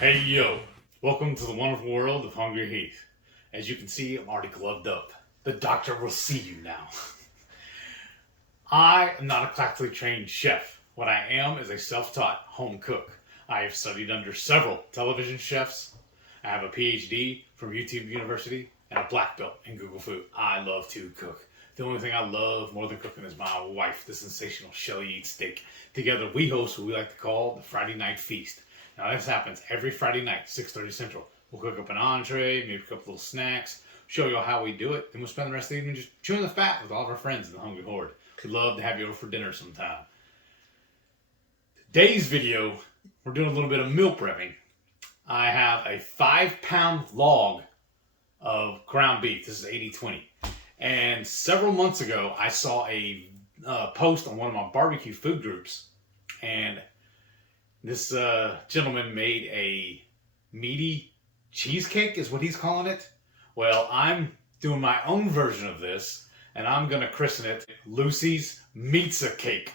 Hey yo, welcome to the wonderful world of HungryHeath. As you can see, I'm already gloved up. The doctor will see you now. I am not a classically trained chef. What I am is a self-taught home cook. I have studied under several television chefs. I have a PhD from YouTube University and a black belt in Google Food. I love to cook. The only thing I love more than cooking is my wife, the sensational Shelly Eats Steak. Together we host what we like to call the Friday Night Feast. Now this happens every Friday night, 6:30 Central. We'll cook up an entree, maybe cook up little snacks, show you all how we do it, then we'll spend the rest of the evening just chewing the fat with all of our friends in the Hungry Horde. We'd love to have you over for dinner sometime. Today's video, we're doing a little bit of meal prepping. I have a 5-pound log of ground beef. This is 80/20. And several months ago, I saw a post on one of my barbecue food groups, and this gentleman made a meaty cheesecake, is what he's calling it. Well, I'm doing my own version of this, and I'm going to christen it Lucy's Meatzza Cake.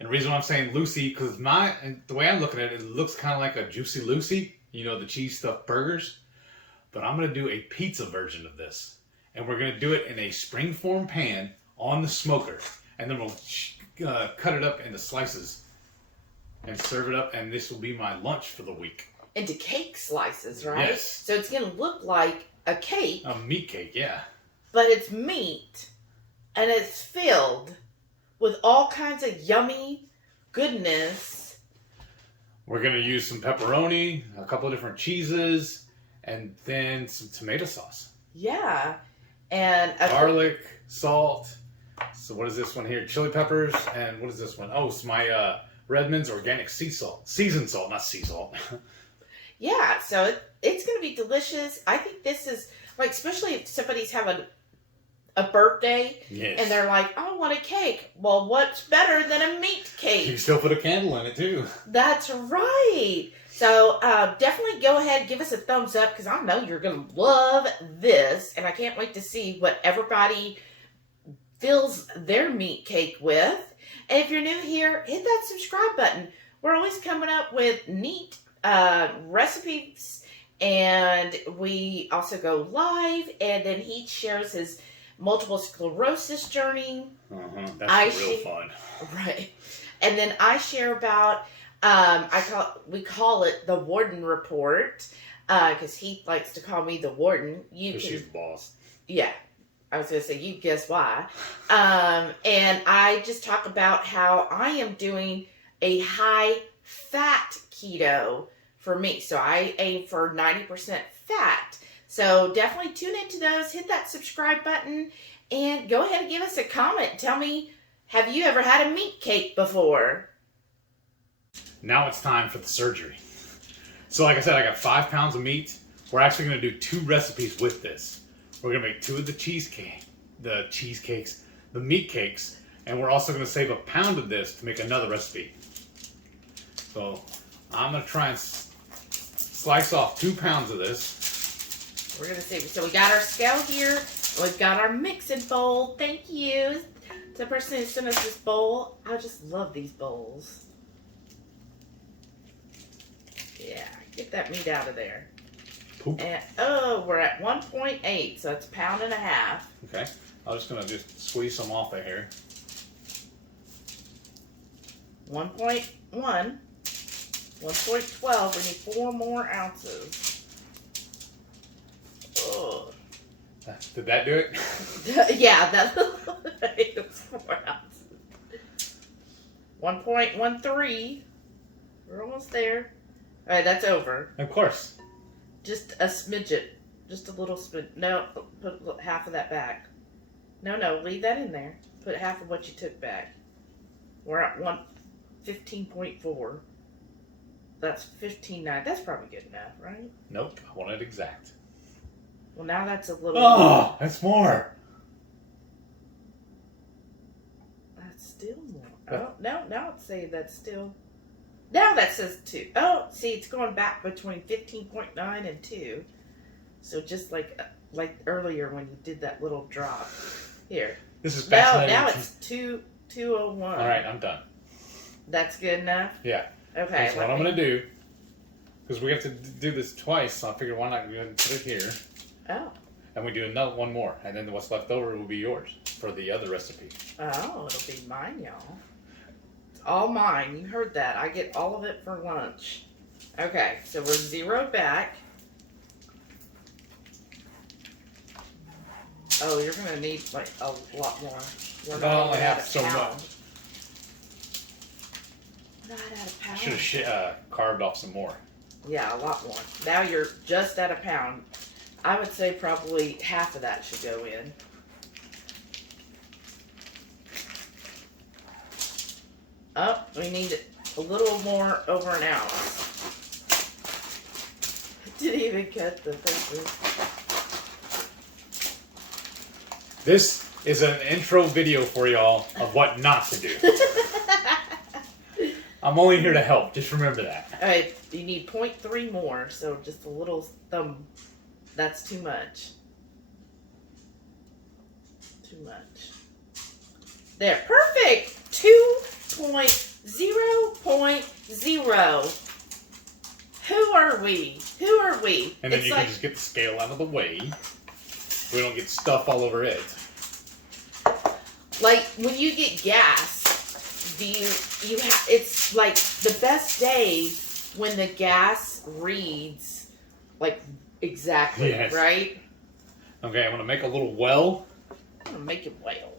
And the reason why I'm saying Lucy, because the way I'm looking at it, it looks kind of like a Juicy Lucy, you know, the cheese stuffed burgers. But I'm going to do a pizza version of this. And we're going to do it in a springform pan on the smoker. And then we'll cut it up into slices and serve it up, and this will be my lunch for the week. Into cake slices, right? Yes. So it's going to look like a cake. A meat cake, yeah. But it's meat, and it's filled with all kinds of yummy goodness. We're going to use some pepperoni, a couple of different cheeses, and then some tomato sauce. Yeah. And garlic, salt. So what is this one here? Chili peppers, and what is this one? Oh, it's my Redmond's organic sea salt. Seasoned salt, not sea salt. Yeah, so it's going to be delicious. I think this is, like, especially if somebody's having a birthday, yes, and they're like, I want a cake. Well, what's better than a meat cake? You still put a candle in it, too. That's right. So definitely go ahead, give us a thumbs up, because I know you're going to love this, and I can't wait to see what everybody fills their meat cake with. And if you're new here, hit that subscribe button. We're always coming up with neat recipes, and we also go live, and then he shares his multiple sclerosis journey. That's real fun. Right. And then I share about, we call it the Warden Report, because he likes to call me the Warden. Because she's the boss. Yeah. I was going to say, you guess why. And I just talk about how I am doing a high-fat keto for me. So I aim for 90% fat. So definitely tune into those. Hit that subscribe button. And go ahead and give us a comment. Tell me, have you ever had a meat cake before? Now it's time for the surgery. So like I said, I got 5 pounds of meat. We're actually going to do 2 recipes with this. We're going to make 2 of the cheesecakes, the meat cakes, and we're also going to save a pound of this to make another recipe. So I'm going to try and slice off 2 pounds of this. We're going to see. So we got our scale here. We've got our mixing bowl. Thank you to the person who sent us this bowl. I just love these bowls. Yeah, get that meat out of there. Poop. And, we're at 1.8, so it's 1.5 pounds. Okay, I'm just going to squeeze some off of here. 1.1, 1.12, we need 4 more ounces. Oh. Did that do it? Yeah, it's 4 ounces. 1.13, we're almost there. All right, that's over. Of course. Just a smidget. Just a little smidget. No, put half of that back. No, leave that in there. Put half of what you took back. We're at 15.4. That's 15.9. That's probably good enough, right? Nope, I want it exact. Well, now that's a little... Oh, that's more. That's still more. Oh, no, now it's saying that's still... Now that says 2. Oh, see, it's going back between 15.9 and 2. So just like earlier when you did that little drop. Here. This is fascinating. Now it's 201. All right, I'm done. That's good enough? Yeah. Okay. So what I'm going to do Because we have to do this twice, so I figured why not go ahead and put it here. Oh. And we do another one more. And then what's left over will be yours for the other recipe. Oh, it'll be mine, y'all. It's all mine. You heard that. I get all of it for lunch. Okay, so we're 0 back. Oh, you're going to need like a lot more. We're I only have so pound. much. Not at a pound. Should have carved off some more. Yeah, a lot more. Now you're just at a pound. I would say probably half of that should go in. Oh, we need a little more over an ounce. Didn't even cut the pepper. This is an intro video for y'all of what not to do. I'm only here to help. Just remember that. Alright, you need 0.3 more, so just a little thumb. That's too much. Too much. There. Perfect! 2.0.0. Who are we? Who are we? And then you can just get the scale out of the way. We don't get stuff all over it. Like, when you get gas, it's like the best day when the gas reads like exactly, yes. right? Okay, I'm gonna make a little well. I'm gonna make it whale.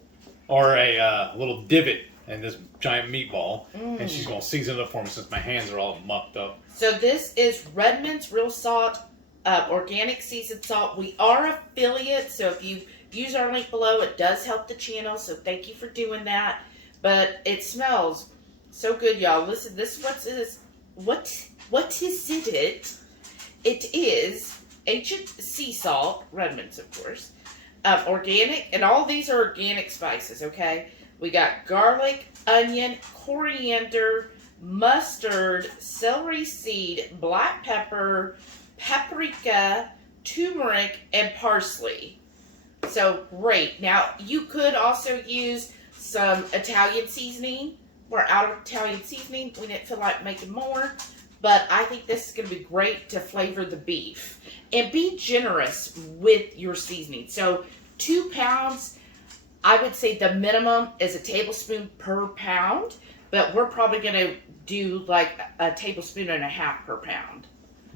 Or a little divot in this giant meatball. And she's gonna season it up for me since my hands are all mucked up. So this is Redmond's Real Salt, organic seasoned salt. We are affiliates, so if you use our link below, it does help the channel, so thank you for doing that. But it smells so good, y'all. Listen, this is what is it? It is ancient sea salt, Redmond's, of course, organic, and all these are organic spices. Okay, we got garlic, onion, coriander, mustard, celery seed, black pepper, paprika, turmeric, and parsley. So great. Now you could also use some Italian seasoning. We're out of Italian seasoning. We didn't feel like making more, but I think this is going to be great to flavor the beef. And be generous with your seasoning. So 2 pounds, I would say the minimum is a tablespoon per pound, but we're probably going to do like a tablespoon and a half per pound.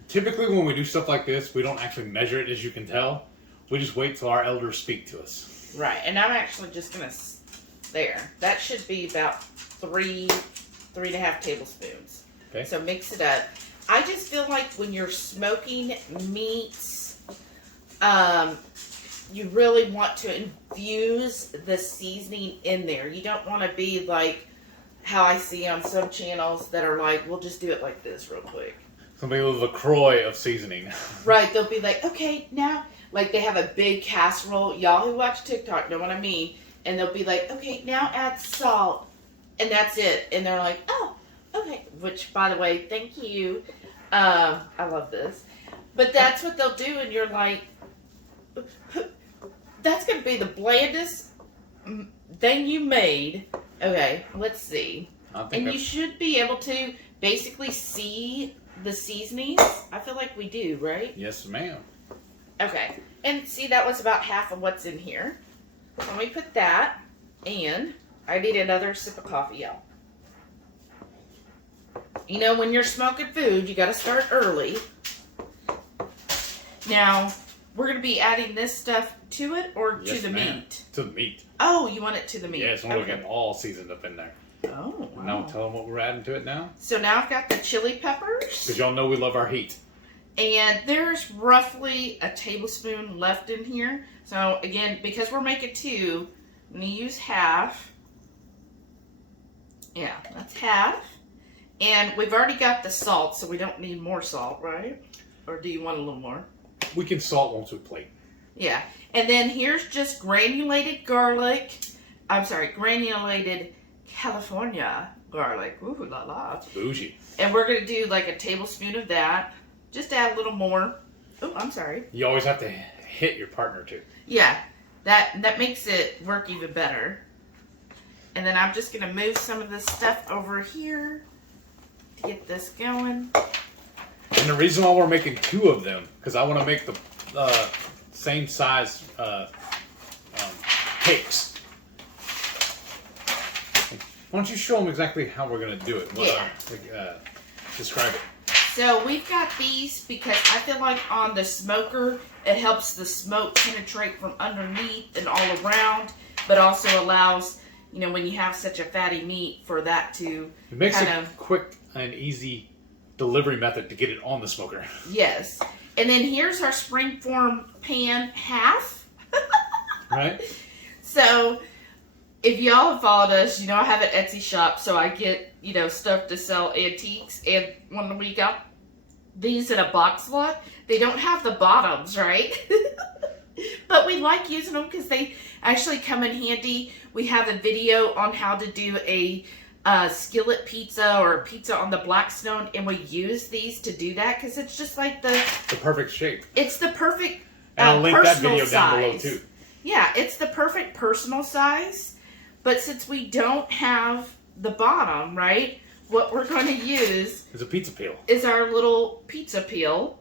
Typically when we do stuff like this, we don't actually measure it, as you can tell. We just wait till our elders speak to us. Right, and I'm actually just going to, there. That should be about 3.5 tablespoons. Okay. So mix it up. I just feel like when you're smoking meats, you really want to infuse the seasoning in there. You don't want to be like how I see on some channels that are like, we'll just do it like this real quick. Something with LaCroix of seasoning. Right, they'll be like, okay, now, like they have a big casserole. Y'all who watch TikTok know what I mean. And they'll be like, okay, now add salt. And that's it. And they're like, oh, okay. Which, by the way, thank you. I love this. But that's what they'll do. And you're like, that's going to be the blandest thing you made. Okay, let's see. And you should be able to basically see the seasonings. I feel like we do, right? Yes, ma'am. Okay. And see, that was about half of what's in here. Let me put that, and I need another sip of coffee, y'all. You know, when you're smoking food, you got to start early. Now, we're going to be adding this stuff to it or to the meat? To the meat. Oh, you want it to the meat. Yes, we're getting all seasoned up in there. Oh, wow. Now tell them what we're adding to it now. So now I've got the chili peppers. Because y'all know we love our heat. And there's roughly a tablespoon left in here. So again, because we're making 2, I'm going to use half. Yeah, that's half. And we've already got the salt, so we don't need more salt, right? Or do you want a little more? We can salt once we plate. Yeah. And then here's just granulated garlic. I'm sorry, granulated California garlic. Ooh la la. It's bougie. And we're going to do like a tablespoon of that. Just add a little more. Oh, I'm sorry. You always have to hit your partner too. Yeah, that makes it work even better. And then I'm just going to move some of this stuff over here to get this going. And the reason why we're making 2 of them, because I want to make the same size cakes. Why don't you show them exactly how we're going to do it? Describe it. So we've got these because I feel like on the smoker, it helps the smoke penetrate from underneath and all around, but also allows, you know, when you have such a fatty meat, for that to it makes a quick and easy delivery method to get it on the smoker. Yes. And then here's our springform pan half. Right. So if y'all have followed us, you know I have an Etsy shop, so I get, you know, stuff to sell antiques. And when we got these in a box lot, they don't have the bottoms, right? But we like using them because they actually come in handy. We have a video on how to do a skillet pizza or a pizza on the Blackstone, and we use these to do that because it's just like the perfect shape. It's the perfect and I'll link that video size. down below too. Yeah, it's the perfect personal size. But since we don't have the bottom, right, what we're going to use is a pizza peel. Is our little pizza peel.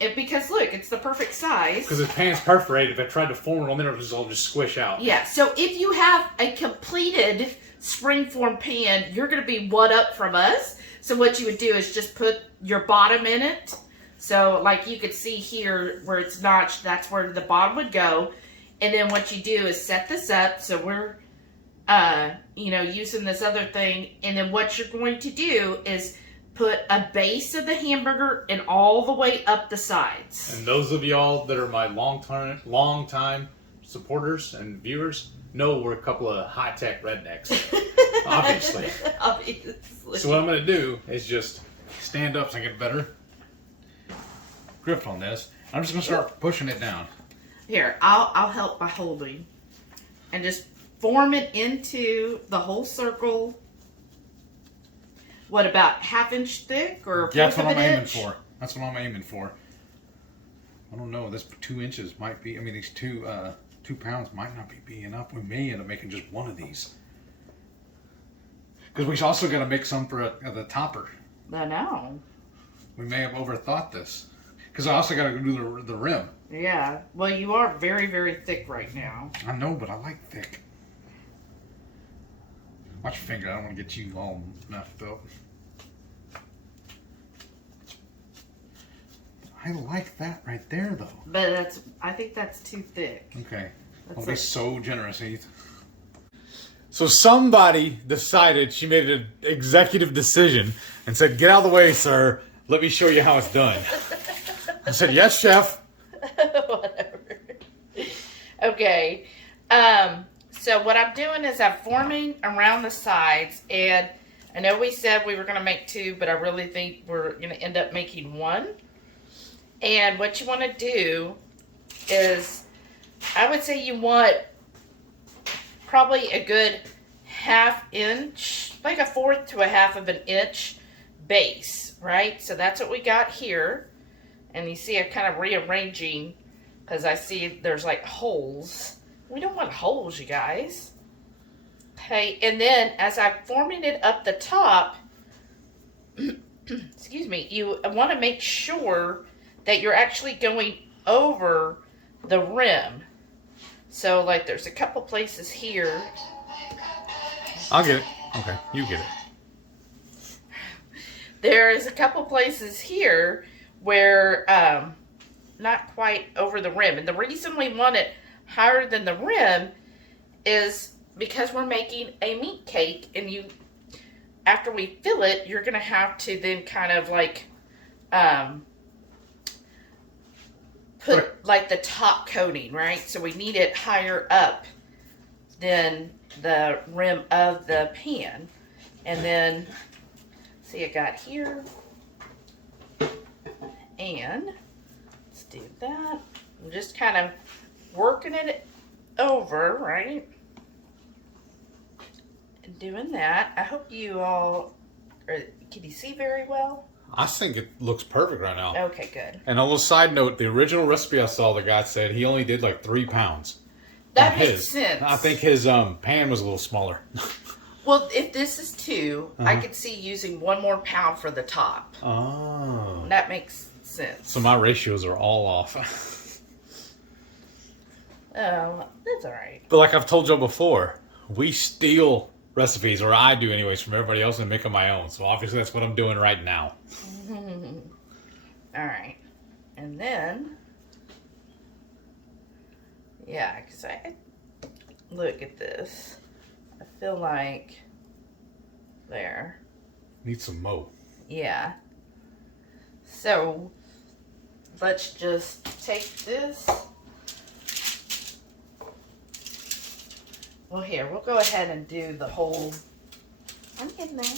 And because look, it's the perfect size. Because the pan's perforated. If I tried to form it on there, it would all just squish out. Yeah, so if you have a completed springform pan, you're going to be one up from us. So what you would do is just put your bottom in it. So like you could see here where it's notched, that's where the bottom would go. And then what you do is set this up. So we're, you know, using this other thing. And then what you're going to do is put a base of the hamburger and all the way up the sides. And those of y'all that are my long time supporters and viewers know we're a couple of high-tech rednecks. Obviously. So what I'm going to do is just stand up so I get a better grip on this. I'm just going to start pushing it down. Here, I'll help by holding. And just form it into the whole circle. What, about ½ thick or a That's fourth what of I'm an aiming inch? for. That's what I'm aiming for. I don't know. This 2 inches might be. I mean, these 2 pounds might not be enough. We may end up making just one of these. Because we also got to make some for the topper. I know. We may have overthought this. Because I also got to do the rim. Yeah. Well, you are very, very thick right now. I know, but I like thick. Watch your finger. I don't want to get you all messed up. I like that right there, though. But I think that's too thick. Okay. That's I'll be so generous, Heath. So somebody decided, she made an executive decision and said, "Get out of the way, sir. Let me show you how it's done." I said, "Yes, chef." Whatever. Okay. So what I'm doing is I'm forming around the sides, and I know we said we were going to make 2, but I really think we're going to end up making 1. And what you want to do is, I would say you want probably a good ½ inch, like a 1/4 to a ½ of an inch base, right? So that's what we got here. And you see I'm kind of rearranging because I see there's like holes. We don't want holes, you guys. Okay, and then as I'm forming it up the top, excuse me, you want to make sure that you're actually going over the rim. So like there's a couple places here. I'll get it. Okay, you get it. There is a couple places here where not quite over the rim. And the reason we want it higher than the rim is because we're making a meat cake, and after we fill it, you're going to have to then kind of like put like the top coating, right? So we need it higher up than the rim of the pan. And then, see, I got here. And let's do that. I'm just kind of working it over, right? And doing that. I hope you all, can you see very well? I think it looks perfect right now. Okay, good. And a little side note, the original recipe I saw, the guy said he only did like 3 pounds. That makes sense. I think his pan was a little smaller. Well, if this is 2, I Uh-huh. could see using 1 more pound for the top. Oh. That makes sense. So my ratios are all off. Oh, that's all right. But like I've told you before, we steal recipes, or I do anyways, from everybody else and make them my own. So obviously that's what I'm doing right now. All right. And then, yeah, because I look at this. I feel like there. Need some mo. Yeah. So, let's just take this. Well, here, we'll go ahead and do the whole. I'm getting there.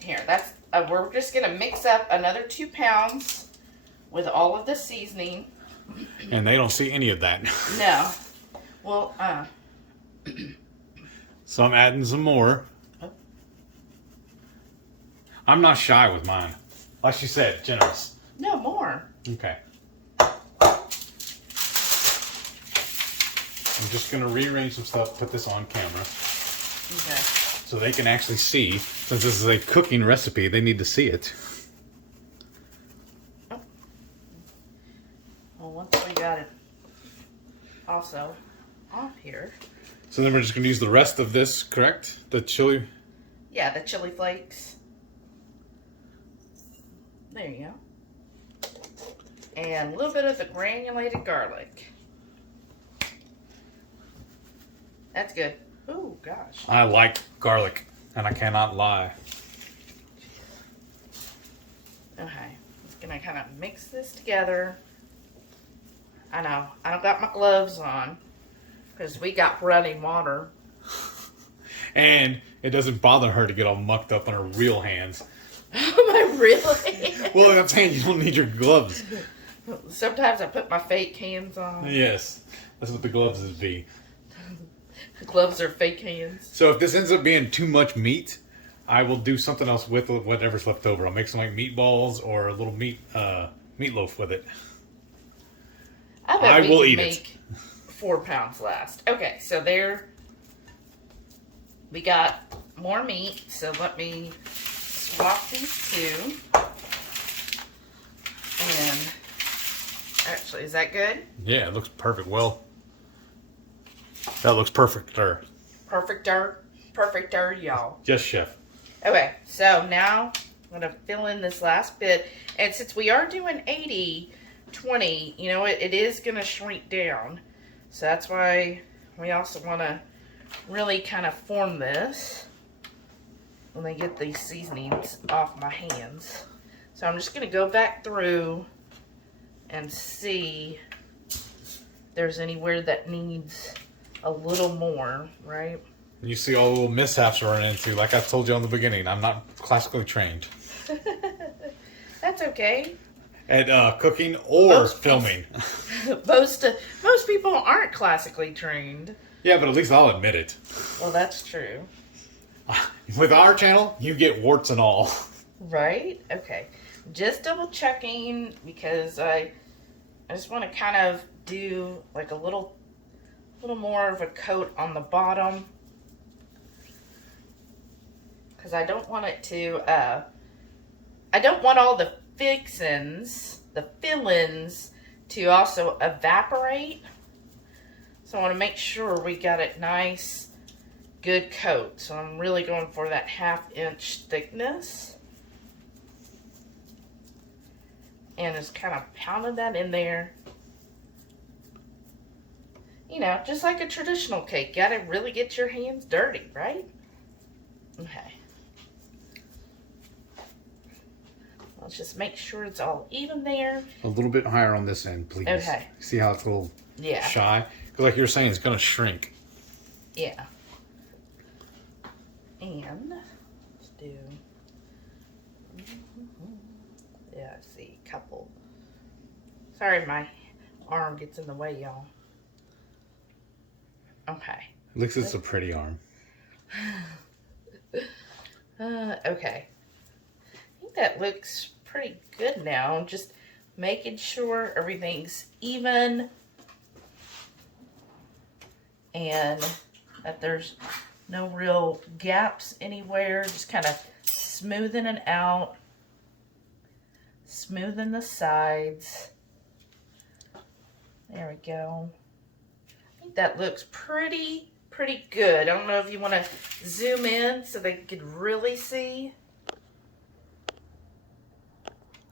Here, that's. We're just going to mix up another 2 pounds with all of the seasoning. And they don't see any of that. No. Well, So I'm adding some more. I'm not shy with mine. Like she said, generous. no, more. Okay. I'm just going to rearrange some stuff, put this on camera. Okay. So they can actually see. Since this is a cooking recipe, they need to see it. Well, once we got it also off here. So then we're just going to use the rest of this, correct? The chili. Yeah, the chili flakes. There you go. And a little bit of the granulated garlic. That's good. Oh, gosh. I like garlic, and I cannot lie. Okay. Just gonna kind of mix this together. I know. I don't got my gloves on because we got running water. And it doesn't bother her to get all mucked up on her real hands. Am I really? Well, I'm saying you don't need your gloves. Sometimes I put my fake hands on. Yes, that's what the gloves is be. Gloves are fake hands. So if this ends up being too much meat, I will do something else with whatever's left over. I'll make some like meatballs or a little meatloaf with it. I bet we can make 4 pounds last. Okay, so there we got more meat. So let me swap these 2. And actually, is that good? Yeah, it looks perfect. Well, that looks perfect there. Perfecter, y'all. Yes, chef. Okay, so now I'm going to fill in this last bit. And since we are doing 80-20, you know, it is going to shrink down. So that's why we also want to really kind of form this when I get these seasonings off my hands. So I'm just going to go back through and see if there's anywhere that needs a little more, right? You see all the little mishaps we're running into. Like I told you on the beginning, I'm not classically trained That's okay. at cooking or filming. Most people aren't classically trained. Yeah, but at least I'll admit it. Well, that's true. With our channel, you get warts and all. Right? Okay. Just double checking because I just want to kind of do like a little more of a coat on the bottom. Because I don't want it to, I don't want all the fixins, the fill-ins, to also evaporate. So I want to make sure we got it nice, good coat. So I'm really going for that 1/2 inch thickness. And just kind of pounding that in there. You know, just like a traditional cake. Got to really get your hands dirty, right? Okay. Let's just make sure it's all even there. A little bit higher on this end, please. Okay. See how it's a little Yeah. shy? Because like you were saying, it's going to shrink. Yeah. And let's do. Yeah, I see. Couple. Sorry, my arm gets in the way, y'all. Okay. Looks it's a pretty arm. Okay. I think that looks pretty good now. I'm just making sure everything's even and that there's No real gaps anywhere. Just kind of smoothing it out. Smoothing the sides. There we go. I think that looks pretty good. I don't know if you want to zoom in so they could really see.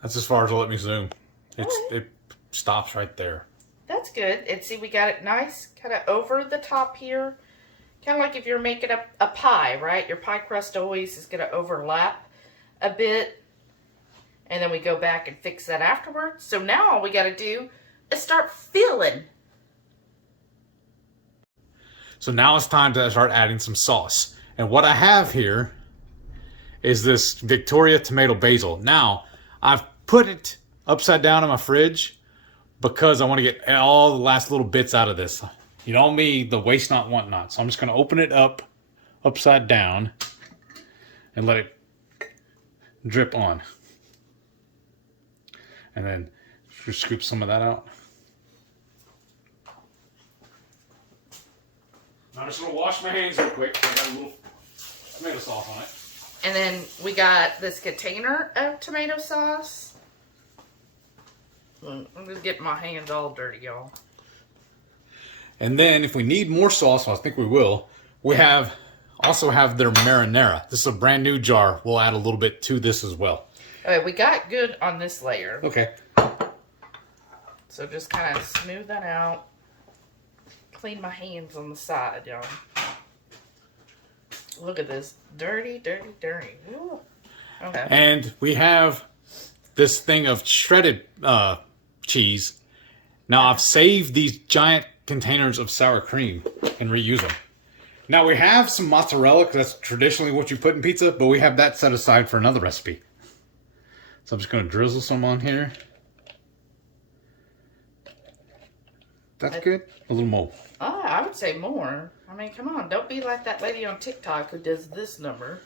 That's as far as it'll let me zoom. Right. It stops right there. That's good. And see, we got it nice, kind of over the top here. Kind of like if you're making a pie, right? Your pie crust always is going to overlap a bit. And then we go back and fix that afterwards. So now all we got to do is start filling. So now it's time to start adding some sauce. And what I have here is this Victoria tomato basil. Now, I've put it upside down in my fridge because I want to get all the last little bits out of this. You know me, the waste not, want not. So I'm just going to open it up upside down and let it drip on. And then just scoop some of that out. I'm just going to wash my hands real quick. I got a little tomato sauce on it. And then we got this container of tomato sauce. I'm just getting my hands all dirty, y'all. And then if we need more sauce, I think we will, we also have their marinara. This is a brand new jar. We'll add a little bit to this as well. Okay, we got good on this layer. Okay. So just kind of smooth that out. Clean my hands on the side, y'all. Look at this. Dirty, dirty, dirty. Ooh. Okay. And we have this thing of shredded cheese. Now I've saved these giant containers of sour cream and reuse them. Now we have some mozzarella because that's traditionally what you put in pizza, but we have that set aside for another recipe. So I'm just going to drizzle some on here. That's good. A little more. Oh, I would say more. I mean, come on. Don't be like that lady on TikTok who does this number.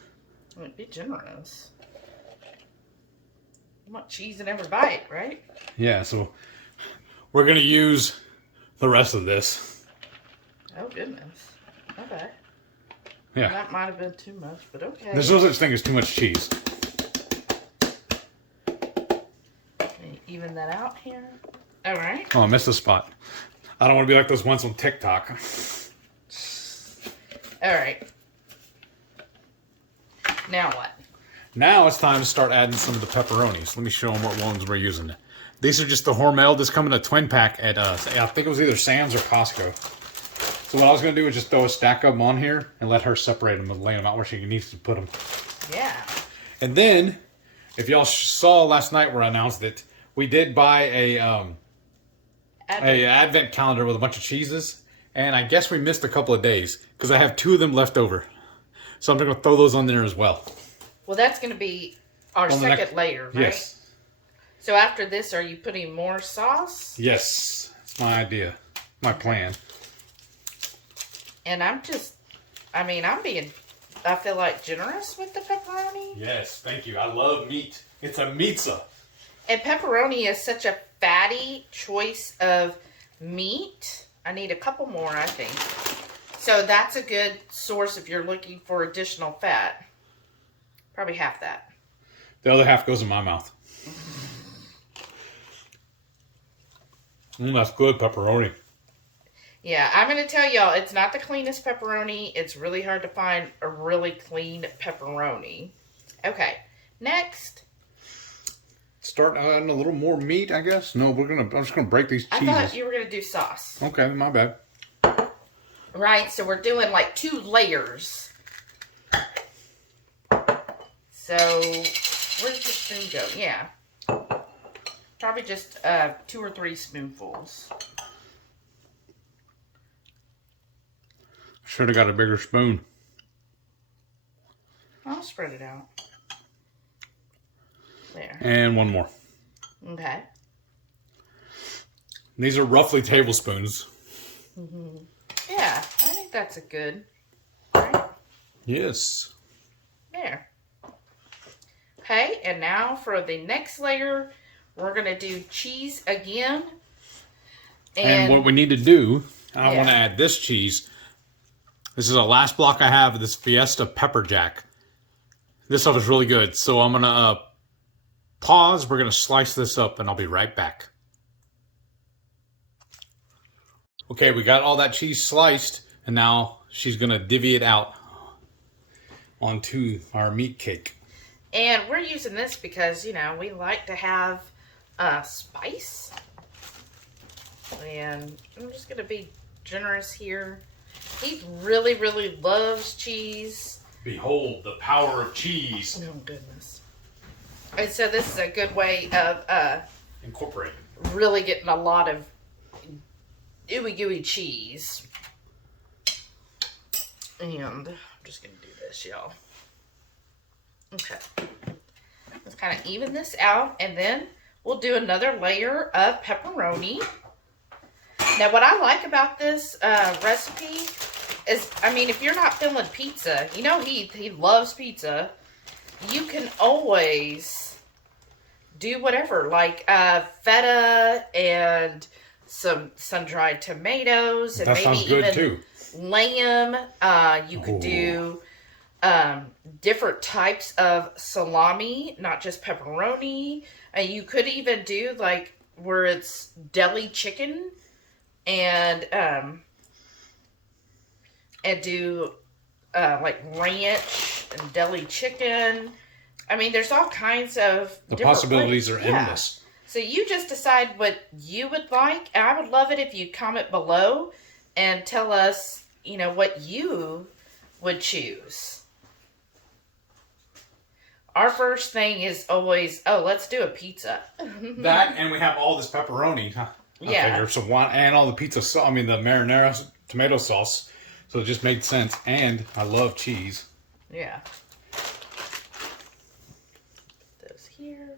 I mean, be generous. You want cheese in every bite, right? Yeah, so we're going to use the rest of this. Oh, goodness. Okay. Yeah. That might have been too much, but okay. There's no such thing as too much cheese. Even that out here. All right. Oh, I missed a spot. I don't want to be like those ones on TikTok. All right. Now what? Now it's time to start adding some of the pepperonis. Let me show them what ones we're using. These are just the Hormel. This come in a twin pack at, I think it was either Sam's or Costco. So what I was going to do is just throw a stack of them on here and let her separate them and lay them out where she needs to put them. Yeah. And then, if y'all saw last night where I announced it, we did buy a advent calendar with a bunch of cheeses, and I guess we missed a couple of days because I have 2 of them left over. So I'm going to throw those on there as well. Well, that's going to be our second layer, right? Yes. So after this, are you putting more sauce? Yes. That's my idea. My plan. And I'm being, I feel like, generous with the pepperoni. Yes, thank you. I love meat. It's a meatzza. And pepperoni is such a fatty choice of meat. I need a couple more, I think. So that's a good source if you're looking for additional fat. Probably half that. The other half goes in my mouth. That's good pepperoni. Yeah, I'm going to tell y'all, it's not the cleanest pepperoni. It's really hard to find a really clean pepperoni. Okay, next. Start adding a little more meat, I guess. No, I'm just gonna break these cheeses. I thought you were gonna do sauce. Okay, my bad. Right, so we're doing like 2 layers. So where does the spoon go? Yeah, probably just 2 or 3 spoonfuls. Should have got a bigger spoon. I'll spread it out. There. And one more. Okay. These are roughly tablespoons. Mm-hmm. Yeah, I think that's a good. Right? Yes. There. Okay, and now for the next layer, we're going to do cheese again. And what we need to do, I want to add this cheese. This is the last block I have of this Fiesta Pepper Jack. This stuff is really good. So I'm going to pause. We're going to slice this up and I'll be right back. Okay, we got all that cheese sliced and now she's going to divvy it out onto our meat cake. And we're using this because, you know, we like to have spice. And I'm just going to be generous here. He really, really loves cheese. Behold the power of cheese. Oh, goodness. And so this is a good way of Incorporated. really getting a lot of ooey gooey cheese. And I'm just going to do this, y'all. Okay. Let's kind of even this out, and then we'll do another layer of pepperoni. Now, what I like about this recipe is, I mean, if you're not feeling pizza, you know he loves pizza, you can always do whatever, like feta and some sun-dried tomatoes, and That maybe sounds good even too. lamb. You could do different types of salami, not just pepperoni. You could even do like where it's deli chicken and do like ranch and deli chicken. I mean, there's all kinds of The different possibilities are yeah. endless. So you just decide what you would like. And I would love it if you comment below and tell us, you know, what you would choose. Our first thing is always, oh, let's do a pizza. That, and we have all this pepperoni. Huh? Yeah. There's some wine and all the pizza sauce. I mean, the marinara tomato sauce. So it just made sense. And I love cheese. Yeah. Put those here.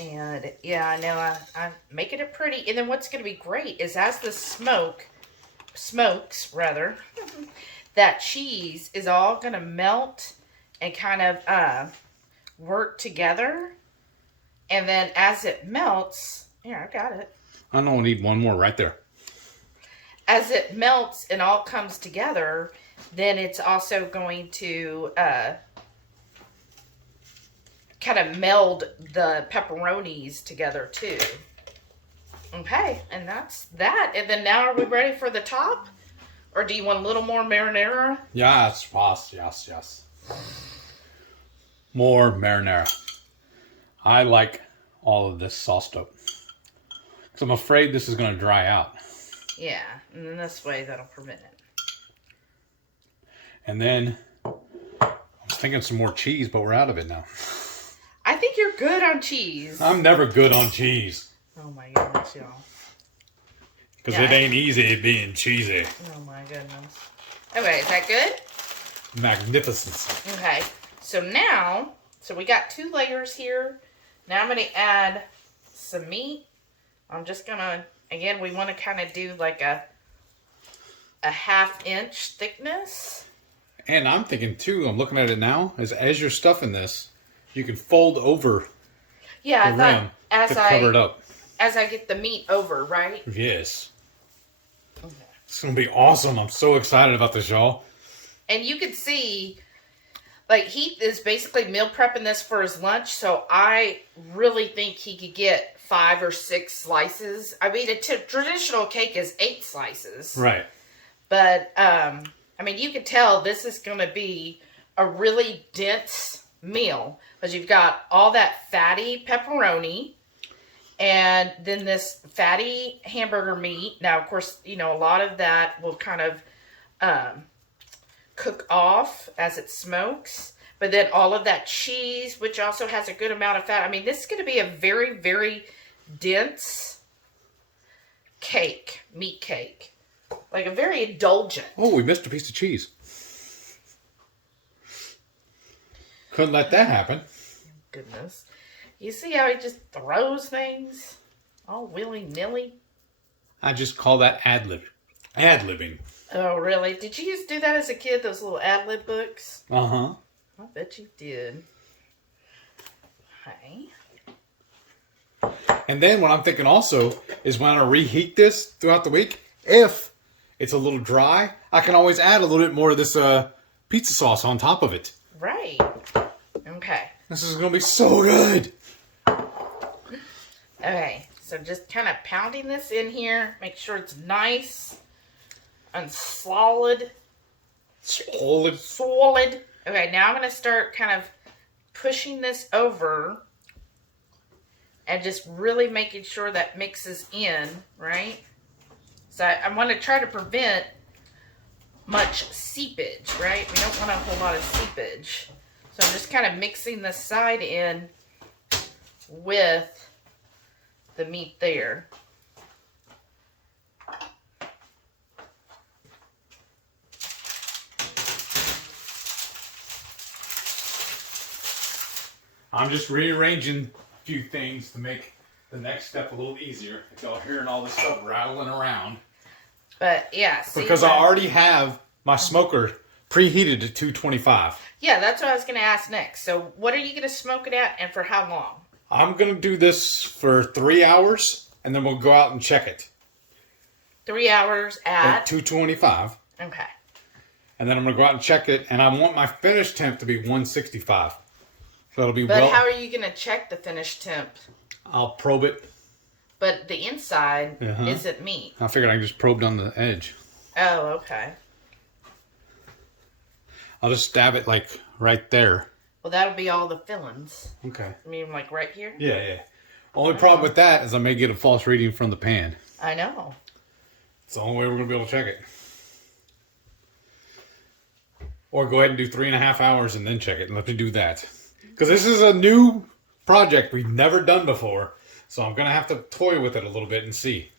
And yeah, I know I'm making it pretty. And then what's going to be great is as the smokes, that cheese is all going to melt and kind of work together. And then as it melts, here, I got it. I know I need one more right there. As it melts and all comes together, then it's also going to kind of meld the pepperonis together too. Okay, and that's that. And then now are we ready for the top? Or do you want a little more marinara? Yes, yes. More marinara. I like all of this sauced up. Because I'm afraid this is going to dry out. Yeah, and then this way that'll prevent it. And then I was thinking some more cheese, but we're out of it now. I think you're good on cheese. I'm never good on cheese. Oh my goodness, y'all. Because it ain't easy being cheesy. Oh my goodness. Okay, is that good? Magnificence. Okay, so now, we got 2 layers here. Now I'm going to add some meat. I'm just going to, again, we want to kind of do like a 1/2 inch thickness. And I'm thinking too, I'm looking at it now, as you're stuffing this, you can fold over Yeah, the rim to cover it up. As I get the meat over, right? Yes. Okay. It's going to be awesome. I'm so excited about this, y'all. And you can see, like, Heath is basically meal prepping this for his lunch, so I really think he could get 5 or 6 slices. I mean, a traditional cake is 8 slices. Right. But, I mean, you can tell this is going to be a really dense meal. Because you've got all that fatty pepperoni, and then this fatty hamburger meat. Now, of course, you know, a lot of that will kind of cook off as it smokes. But then all of that cheese, which also has a good amount of fat. I mean, this is going to be a very, very dense cake, meat cake. Like a very indulgent. Oh, we missed a piece of cheese. Couldn't let that happen. Goodness. You see how he just throws things all willy-nilly? I just call that ad-lib. Ad-libbing. Oh, really? Did you used to do that as a kid, those little ad-lib books? Uh-huh. I bet you did. Hey. And then what I'm thinking also is when I reheat this throughout the week, if it's a little dry, I can always add a little bit more of this pizza sauce on top of it. Right. Okay. This is going to be so good. Okay. So just kind of pounding this in here. Make sure it's nice and solid. Solid. Okay, now I'm going to start kind of pushing this over and just really making sure that mixes in, right? So I want to try to prevent much seepage, right? We don't want a whole lot of seepage. So I'm just kind of mixing the side in with the meat there. I'm just rearranging a few things to make the next step a little easier. If y'all hearing all this stuff rattling around. But yeah, see, because I already have my smoker preheated at 225. Yeah, that's what I was going to ask next. So what are you going to smoke it at and for how long? I'm going to do this for 3 hours and then we'll go out and check it. 3 hours at 225. Okay. And then I'm going to go out and check it, and I want my finish temp to be 165. So it'll be But how are you going to check the finish temp? I'll probe it. But the inside isn't meat. I figured I just probed on the edge. Oh, okay. I'll just stab it like right there. Well, that'll be all the fillings. Okay. I mean, like right here? Yeah. Only problem with that is I may get a false reading from the pan. I know. It's the only way we're going to be able to check it. Or go ahead and do 3.5 hours and then check it. And let me do that. Because this is a new project we've never done before. So I'm going to have to toy with it a little bit and see.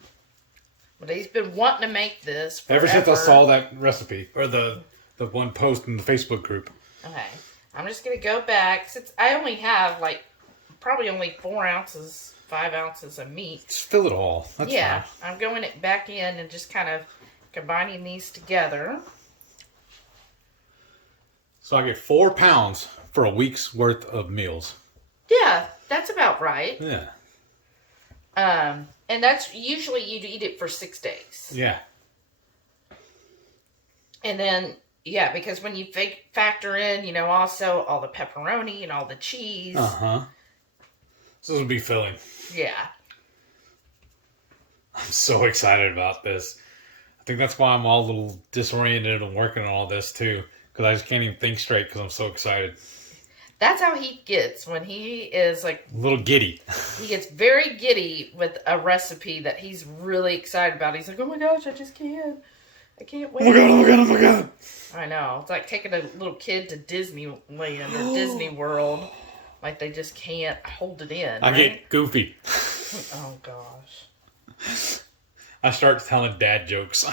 But he's been wanting to make this forever. Ever since I saw that recipe. Or the one post in the Facebook group. Okay. I'm just going to go back. Since I only have like probably only 4 ounces, 5 ounces of meat. Just fill it all. That's fine. I'm going it back in and just kind of combining these together. So I get 4 pounds for a week's worth of meals. Yeah, that's about right. Yeah. And that's usually you'd eat it for 6 days. Yeah. And then, yeah, because when you factor in, also all the pepperoni and all the cheese. So this will be filling. Yeah. I'm so excited about this. I think that's why I'm all a little disoriented and working on all this too. Because I just can't even think straight because I'm so excited. That's how he gets when he is like... A little giddy. He gets very giddy with a recipe that he's really excited about. He's like, oh my gosh, I just can't. I can't wait. Oh my god. I know. It's like taking a little kid to Disneyland or Disney World. Like they just can't hold it in. I get goofy. Oh gosh. I start telling dad jokes.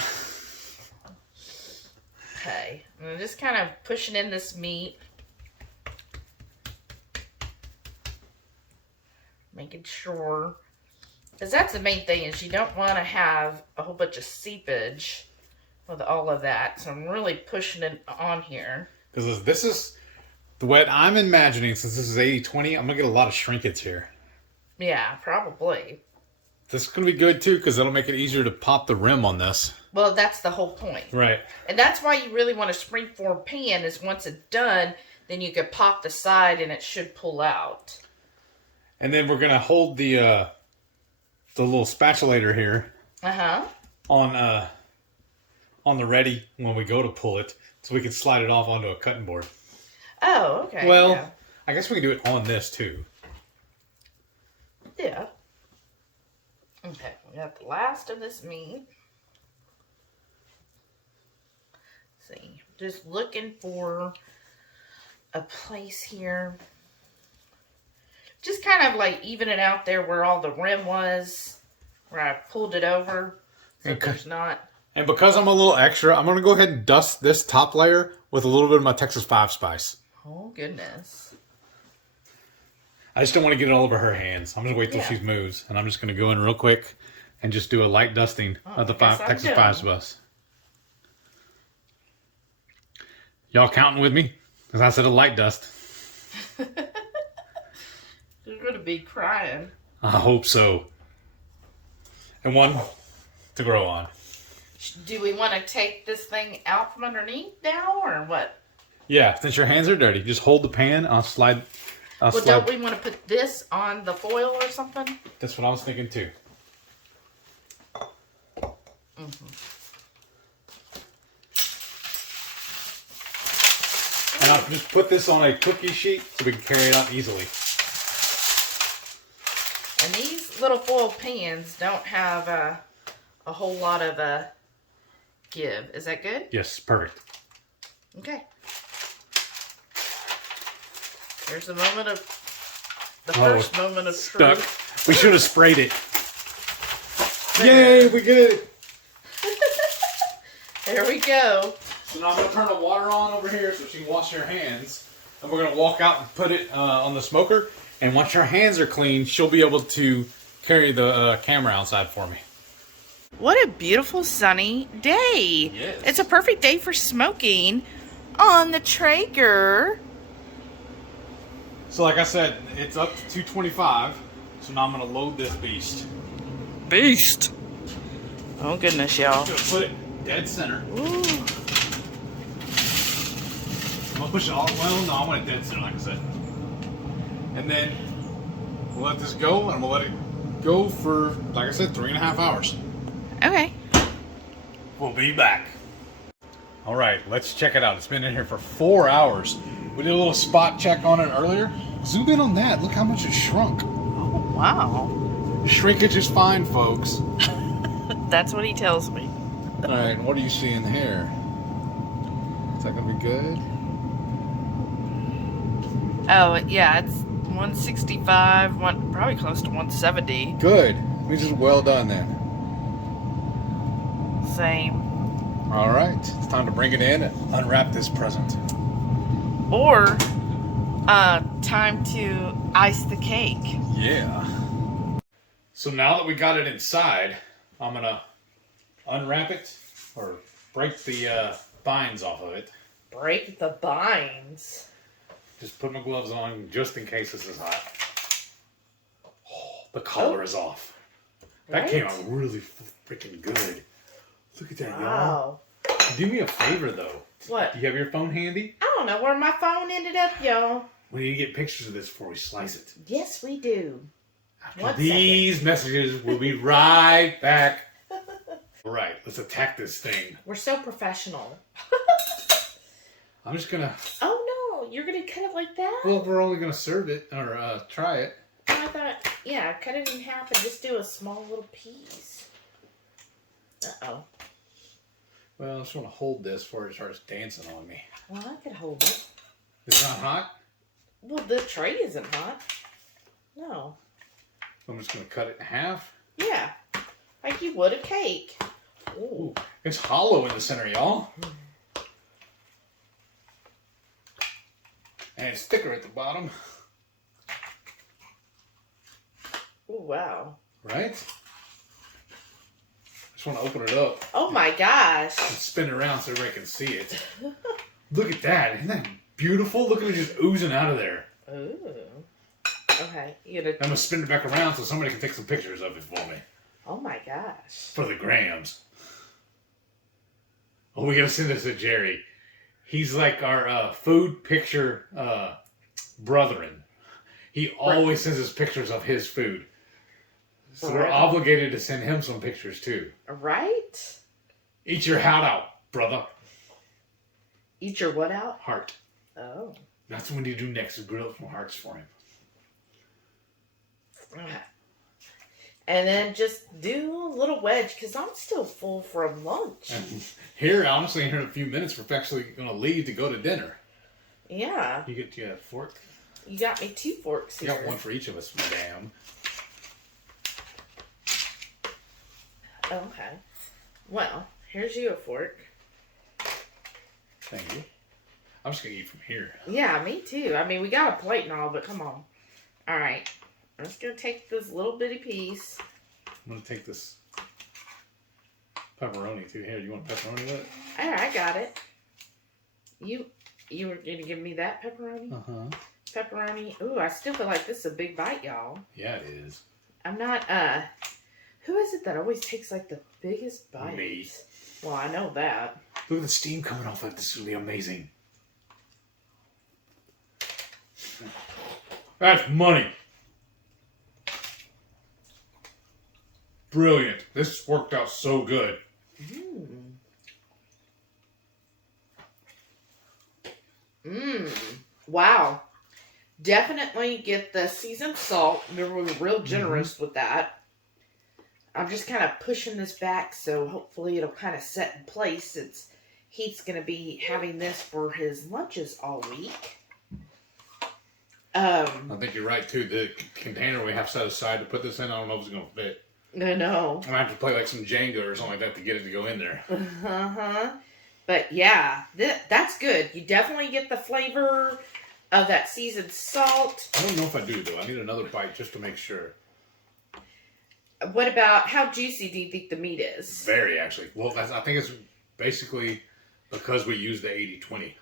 Okay. I'm just kind of pushing in this meat. Making sure. Because that's the main thing is you don't want to have a whole bunch of seepage with all of that. So I'm really pushing it on here. Because this is the way I'm imagining, since this is 80-20, I'm going to get a lot of shrinkage here. Yeah, probably. This is going to be good too because it'll make it easier to pop the rim on this. Well, that's the whole point. Right. And that's why you really want a springform pan is once it's done, then you could pop the side and it should pull out. And then we're going to hold the little spatulator here on the ready when we go to pull it so we can slide it off onto a cutting board. Oh, okay. Well, yeah. I guess we can do it on this too. Yeah. Okay, we got the last of this meat. Let's see, just looking for a place here. Just kind of like even it out there where all the rim was, where I pulled it over, so there's not. And because I'm a little extra, I'm going to go ahead and dust this top layer with a little bit of my Texas 5 spice. Oh, goodness. I just don't want to get it all over her hands. I'm going to wait till she moves. And I'm just going to go in real quick and just do a light dusting of the Texas 5 spice. Y'all counting with me? Because I said a light dust. You're going to be crying. I hope so. And one to grow on. Do we want to take this thing out from underneath now, or what? Yeah, since your hands are dirty, just hold the pan. I'll slide. Don't we want to put this on the foil or something? That's what I was thinking too. And I'll just put this on a cookie sheet so we can carry it out easily. And these little foil pans don't have a whole lot of give. Is that good? Yes, perfect. Okay. There's the moment of first moment of stuck. truth. We should have sprayed it. Yay, we get it. There we go. So now I'm going to turn the water on over here so she can wash her hands. And we're going to walk out and put it on the smoker. And once her hands are clean, she'll be able to carry the camera outside for me. What a beautiful sunny day. Yes. It's a perfect day for smoking on the Traeger. So like I said, it's up to 225. So now I'm going to load this beast. Beast. Oh goodness, y'all. I'm going to put it dead center. Ooh. I'm going to push it all, well, no, I want it dead center like I said. And then we'll let this go, and I'm going to let it go for, like I said, 3.5 hours. Okay. We'll be back. All right, let's check it out. It's been in here for 4 hours. We did a little spot check on it earlier. Zoom in on that. Look how much it shrunk. Oh, wow. Shrinkage is fine, folks. That's what he tells me. All right, what do you see in here? Is that going to be good? Oh, yeah, it's 165, probably close to 170. Good. We just well done then. Same. All right, it's time to bring it in and unwrap this present. Or, time to ice the cake. Yeah. So now that we got it inside, I'm going to unwrap it or break the binds off of it. Break the binds. Just put my gloves on just in case this is hot. Oh, the color is off. That Right? came out really freaking good. Look at that, y'all. Wow. Do me a favor, though. What? Do you have your phone handy? I don't know where my phone ended up, y'all. We need to get pictures of this before we slice it. Yes, we do. After One these messages, we'll be right back. All right, let's attack this thing. We're so professional. I'm just going to... Oh, no. You're going to cut it like that? Well, we're only going to serve it or try it. I thought, yeah, cut it in half and just do a small little piece. Uh-oh. Well, I just want to hold this before it starts dancing on me. Well, I could hold it. It's not hot? Well, the tray isn't hot. No. I'm just going to cut it in half. Yeah. Like you would a cake. Ooh. Ooh, it's hollow in the center, y'all. And it's thicker at the bottom. Ooh, wow. Right? Just want to open it up Oh my gosh. and spin it around so everybody can see it. Look at that. Isn't that beautiful? Look at it just oozing out of there. Ooh. Okay. You I'm going to spin it back around so somebody can take some pictures of it for me. Oh my gosh. For the grams. Oh, we got to send this to Jerry. He's like our food picture brethren. He always sends us pictures of his food. So we're obligated to send him some pictures too. Right? Eat your heart out, brother. Eat your what out? Heart. Oh. That's what we need to do next, is grill up some hearts for him. And then just do a little wedge, because I'm still full from lunch. And here, honestly, here in a few minutes, we're actually going to leave to go to dinner. Yeah. You get a fork? You got me 2 forks You here. got one for each of us, madam. Okay. Well, here's you a fork. Thank you. I'm just going to eat from here. Yeah, me too. I mean, we got a plate and all, but come on. All right. I'm just going to take this little bitty piece. I'm going to take this pepperoni too. Here, you want pepperoni with it? All right, I got it. You were going to give me that pepperoni? Uh-huh. Pepperoni. Ooh, I still feel like this is a big bite, y'all. Yeah, it is. I'm not Who is it that always takes like the biggest bites? Me. Well, I know that. Look at the steam coming off of this. Is really amazing. That's money. Brilliant. This worked out so good. Wow. Definitely get the seasoned salt. We were real generous with that. I'm just kind of pushing this back, so hopefully it'll kind of set in place. Heath's going to be having this for his lunches all week. I think you're right, too. The container we have set aside to put this in, I don't know if it's going to fit. I know. I'm going to have to play like some Jenga or something like that to get it to go in there. Uh-huh. But yeah, that's good. You definitely get the flavor of that seasoned salt. I don't know if I do, though. I need another bite just to make sure. What about, how juicy do you think the meat is? Very, actually. Well, I think it's basically because we use the 80-20.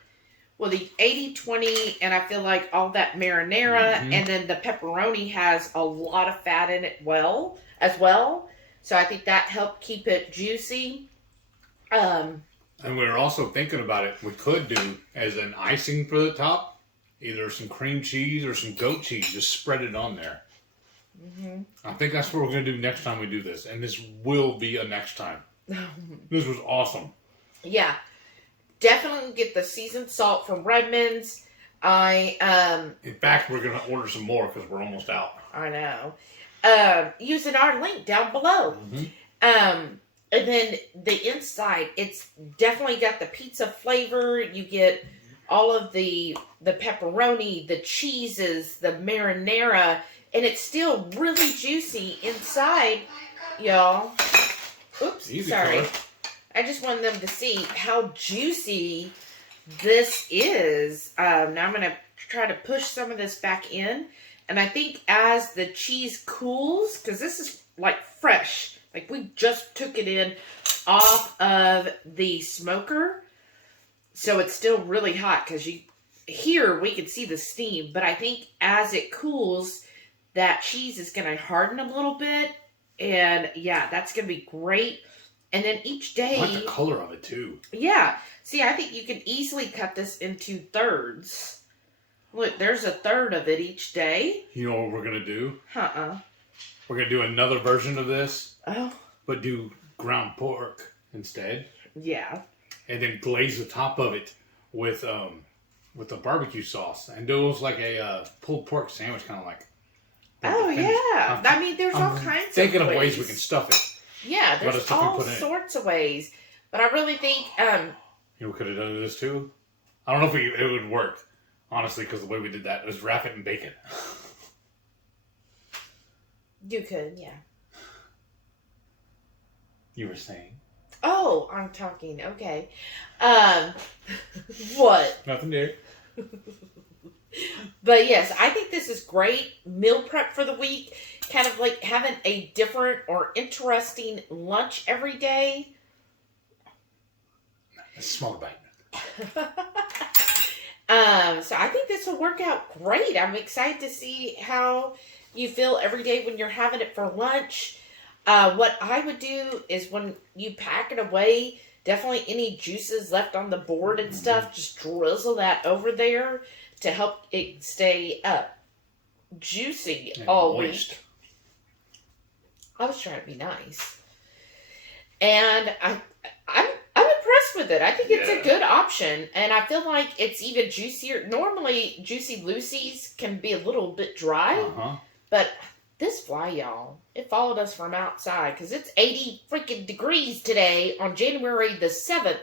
Well, the 80-20, and I feel like all that marinara, and then the pepperoni has a lot of fat in it as well. So I think that helped keep it juicy. And we were also thinking about it. We could do as an icing for the top, either some cream cheese or some goat cheese. Just spread it on there. I think that's what we're going to do next time we do this. And this will be a next time. This was awesome. Yeah. Definitely get the seasoned salt from Redmond's. In fact, we're going to order some more because we're almost out. I know. Using our link down below. And then the inside, it's definitely got the pizza flavor. You get all of the pepperoni, the cheeses, the marinara, and it's still really juicy inside, y'all. Oops, Easy, sorry. color. I just wanted them to see how juicy this is. Now I'm going to try to push some of this back in. And I think as the cheese cools, because this is like fresh. Like we just took it in off of the smoker. So it's still really hot because here we can see the steam. But I think as it cools, that cheese is going to harden a little bit. And yeah, that's going to be great. And then each day... I like the color of it, too. Yeah. See, I think you can easily cut this into thirds. Look, there's a third of it each day. You know what we're going to do? Uh-uh. We're going to do another version of this. Oh. But do ground pork instead. Yeah. And then glaze the top of it with a barbecue sauce. And do it like a pulled pork sandwich, kind of like. Oh, yeah. I mean, there's all kinds of thinking of ways we can stuff it. Yeah, there's all sorts of ways. But I really think... You know, we could have done this too. I don't know if it would work, honestly, because the way we did that was wrap it in bacon. You could, yeah. You were saying? Oh, I'm talking. Okay. What? Nothing there. But yes, I think this is great meal prep for the week. Kind of like having a different or interesting lunch every day. A smaller bite. So I think this will work out great. I'm excited to see how you feel every day when you're having it for lunch. What I would do is when you pack it away, definitely any juices left on the board and stuff, just drizzle that over there to help it stay juicy and all moist. Week. I was trying to be nice. And I'm impressed with it. I think it's a good option. And I feel like it's even juicier. Normally, Juicy Lucy's can be a little bit dry. But this fly, y'all, it followed us from outside. Because it's 80 freaking degrees today on January the 7th.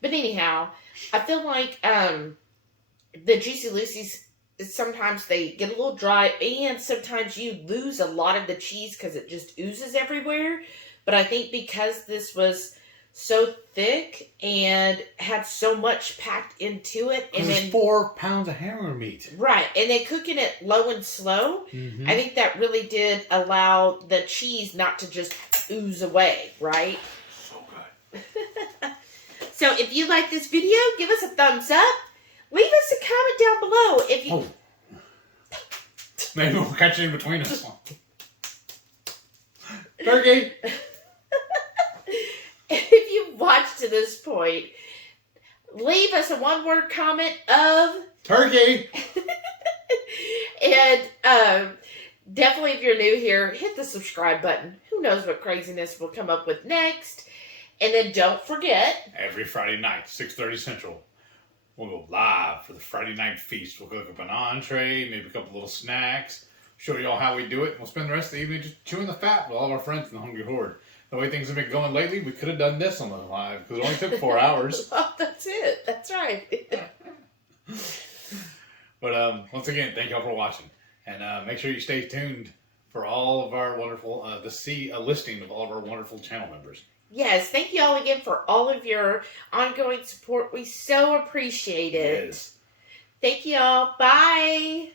But anyhow, I feel like the Juicy Lucy's, sometimes they get a little dry, and sometimes you lose a lot of the cheese because it just oozes everywhere. But I think because this was so thick and had so much packed into it, and then 4 pounds of hammer meat, right, and then cooking it low and slow, I think that really did allow the cheese not to just ooze away, right? So good. So if you like this video, give us a thumbs up. Leave us a comment down below if you... Maybe we'll catch it in between us. Turkey. If you've watched to this point, leave us a one-word comment of turkey. And definitely, if you're new here, hit the subscribe button. Who knows what craziness we'll come up with next. And then don't forget, every Friday night, 6:30 Central, we'll go live for the Friday night feast. We'll cook up an entree, maybe a couple little snacks, show y'all how we do it. We'll spend the rest of the evening just chewing the fat with all of our friends in the Hungry Horde. The way things have been going lately, we could have done this on the live because it only took 4 hours. Oh, that's it. That's right. But once again, thank y'all for watching. And make sure you stay tuned for all of our wonderful, to see a listing of all of our wonderful channel members. Yes, thank you all again for all of your ongoing support. We so appreciate it. Yes. Thank you all. Bye.